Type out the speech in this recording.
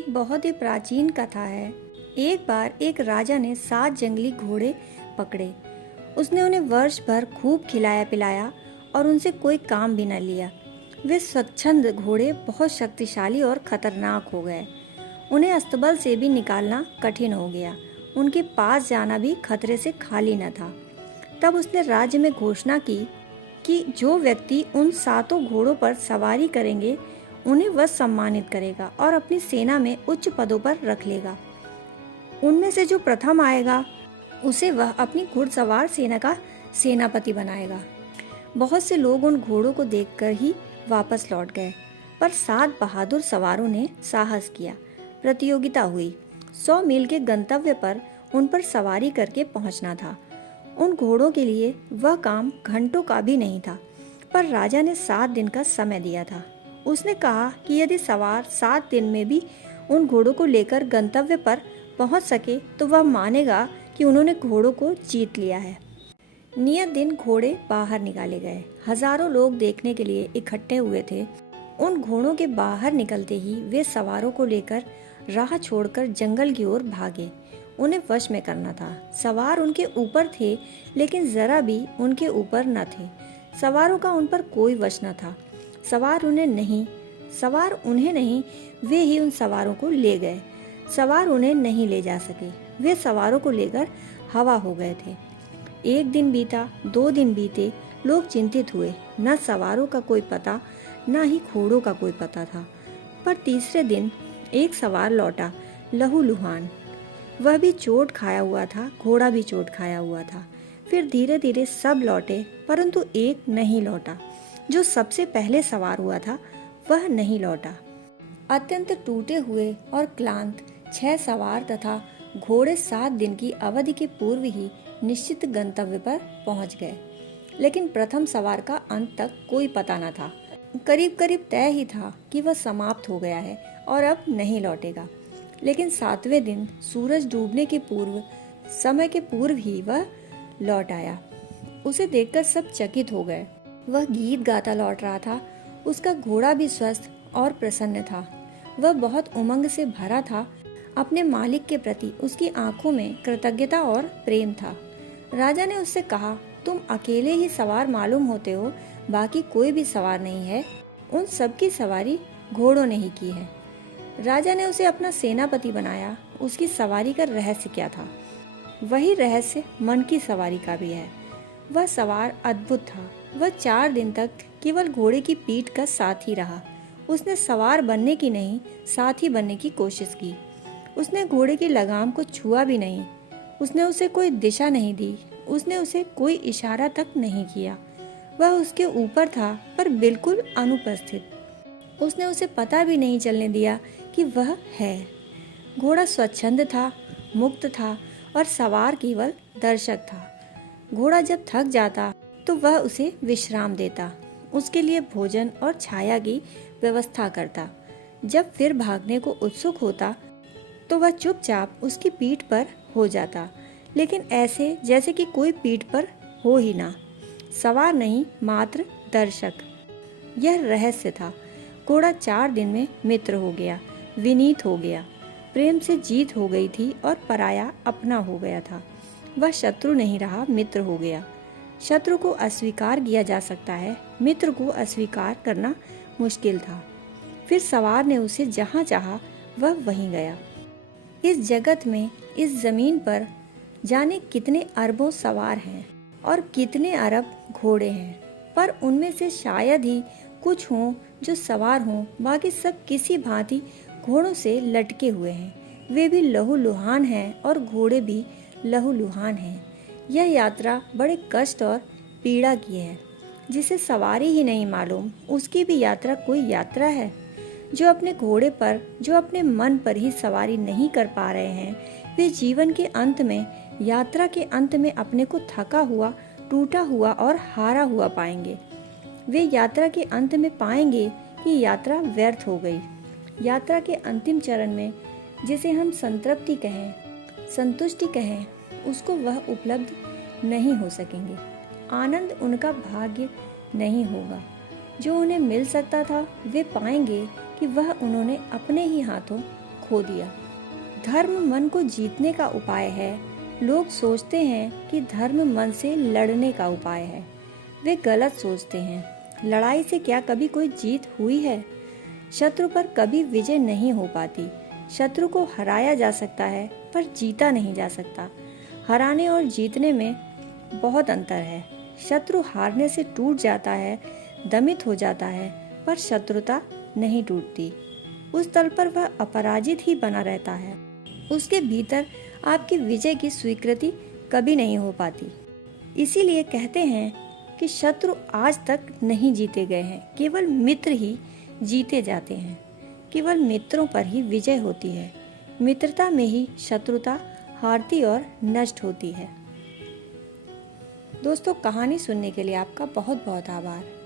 एक बहुत ही प्राचीन कथा है। एक बार एक राजा ने 7 जंगली घोड़े पकड़े। उसने उन्हें वर्ष भर खूब खिलाया पिलाया और उनसे कोई काम भी न लिया। वे स्वच्छंद घोड़े बहुत शक्तिशाली और खतरनाक हो गए। उन्हें अस्तबल से भी निकालना कठिन हो गया। उनके पास जाना भी खतरे से खाली न था। तब उसने राज्य में घोषणा की कि जो व्यक्ति उन 7 घोड़ों पर सवारी करेंगे उन्हें वह सम्मानित करेगा और अपनी सेना में उच्च पदों पर रख लेगा। उनमें से जो प्रथम आएगा उसे वह अपनी घुड़सवार सेना का सेनापति बनाएगा। बहुत से लोग उन घोड़ों को देखकर ही वापस लौट गए, पर 7 बहादुर सवारों ने साहस किया। प्रतियोगिता हुई। 100 मील के गंतव्य पर उन पर सवारी करके पहुंचना था। उन घोड़ों के लिए वह काम घंटों का भी नहीं था, पर राजा ने 7 दिन का समय दिया था। उसने कहा कि यदि सवार 7 दिन में भी उन घोड़ों को लेकर गंतव्य पर पहुंच सके तो वह मानेगा कि उन्होंने घोड़ों को जीत लिया है। नियत दिन घोड़े बाहर निकाले गए। हजारों लोग देखने के लिए इकट्ठे हुए थे। उन घोड़ों के बाहर निकलते ही वे सवारों को लेकर राह छोड़कर जंगल की ओर भागे। उन्हें वश में करना था। सवार उनके ऊपर थे, लेकिन जरा भी उनके ऊपर न थे। सवारों का उन पर कोई वश न था। सवार उन्हें नहीं, वे ही उन सवारों को ले गए। सवार उन्हें नहीं ले जा सके। वे सवारों को लेकर हवा हो गए थे। 1 दिन बीता, 2 दिन बीते। लोग चिंतित हुए। न सवारों का कोई पता, न ही घोड़ों का कोई पता था। पर तीसरे दिन एक सवार लौटा, लहूलुहान। वह भी चोट खाया हुआ था, घोड़ा भी चोट खाया हुआ था। फिर धीरे धीरे सब लौटे, परंतु एक नहीं लौटा। जो सबसे पहले सवार हुआ था वह नहीं लौटा। अत्यंत टूटे हुए और क्लांत 6 सवार तथा घोड़े 7 दिन की अवधि के पूर्व ही निश्चित गंतव्य पर पहुंच गए, लेकिन प्रथम सवार का अंत तक कोई पता न था। करीब करीब तय ही था कि वह समाप्त हो गया है और अब नहीं लौटेगा। लेकिन 7वें दिन सूरज डूबने के पूर्व, समय के पूर्व ही वह लौट आया। उसे देखकर सब चकित हो गए। वह गीत गाता लौट रहा था। उसका घोड़ा भी स्वस्थ और प्रसन्न था। वह बहुत उमंग से भरा था। अपने मालिक के प्रति उसकी आंखों में कृतज्ञता और प्रेम था। राजा ने उससे कहा, तुम अकेले ही सवार मालूम होते हो, बाकी कोई भी सवार नहीं है। उन सब की सवारी घोड़ों ने ही की है। राजा ने उसे अपना सेनापति बनाया। उसकी सवारी का रहस्य क्या था? वही रहस्य मन की सवारी का भी है। वह सवार अद्भुत था। वह 4 दिन तक केवल घोड़े की पीठ का साथी रहा। उसने सवार बनने की नहीं, साथी बनने की कोशिश की। उसने घोड़े की लगाम को छुआ भी नहीं। उसने उसे कोई दिशा नहीं दी। उसने उसे कोई इशारा तक नहीं किया। वह उसके ऊपर था, पर बिल्कुल अनुपस्थित। उसने उसे पता भी नहीं चलने दिया कि वह है। घोड़ा स्वच्छंद था, मुक्त था और सवार केवल दर्शक था। घोड़ा जब थक जाता तो वह उसे विश्राम देता, उसके लिए भोजन और छाया की व्यवस्था करता। जब फिर भागने को उत्सुक होता तो वह चुपचाप उसकी पीठ पर हो जाता, लेकिन ऐसे जैसे कि कोई पीठ पर हो ही ना। सवार नहीं, मात्र दर्शक। यह रहस्य था। घोड़ा 4 दिन में मित्र हो गया, विनीत हो गया, प्रेम से जीत हो गई थी और पराया अपना हो गया था। वह शत्रु नहीं रहा, मित्र हो गया। शत्रु को अस्वीकार किया जा सकता है, मित्र को अस्वीकार करना मुश्किल था। फिर सवार ने उसे जहाँ चाहा वह वहीं गया। इस जगत में, इस जमीन पर जाने कितने अरबों सवार हैं और कितने अरब घोड़े हैं, पर उनमें से शायद ही कुछ हों जो सवार हों। बाकी सब किसी भांति घोड़ों से लटके हुए हैं। वे भी लहूलुहान हैं और घोड़े भी लहूलुहान हैं। यह यात्रा बड़े कष्ट और पीड़ा की है। जिसे सवारी ही नहीं मालूम, उसकी भी यात्रा कोई यात्रा है। जो अपने घोड़े पर, जो अपने मन पर ही सवारी नहीं कर पा रहे हैं, वे जीवन के अंत में, यात्रा के अंत में अपने को थका हुआ, टूटा हुआ और हारा हुआ पाएंगे। वे यात्रा के अंत में पाएंगे कि यात्रा व्यर्थ हो गई। यात्रा के अंतिम चरण में, जिसे हम संतृप्ति कहें, संतुष्टि कहें, उसको वह उपलब्ध नहीं हो सकेंगे। आनंद उनका भाग्य नहीं होगा। जो उन्हें मिल सकता था वे पाएंगे कि वह उन्होंने अपने ही हाथों खो दिया। धर्म मन को जीतने का उपाय है। लोग सोचते हैं कि धर्म मन से लड़ने का उपाय है। वे गलत सोचते हैं। लड़ाई से क्या कभी कोई जीत हुई है? शत्रु पर कभी विजय नहीं हो पाती। शत्रु को हराया जा सकता है पर जीता नहीं जा सकता। हराने और जीतने में बहुत अंतर है। शत्रु हारने से टूट जाता है, दमित हो जाता है, पर शत्रुता नहीं टूटती। उस तल पर वह अपराजित ही बना रहता है। उसके भीतर आपकी विजय की स्वीकृति कभी नहीं हो पाती। इसीलिए कहते हैं कि शत्रु आज तक नहीं जीते गए हैं, केवल मित्र ही जीते जाते हैं। केवल मित्रों पर ही विजय होती है। मित्रता में ही शत्रुता हारती और नष्ट होती है। दोस्तों, कहानी सुनने के लिए आपका बहुत बहुत आभार।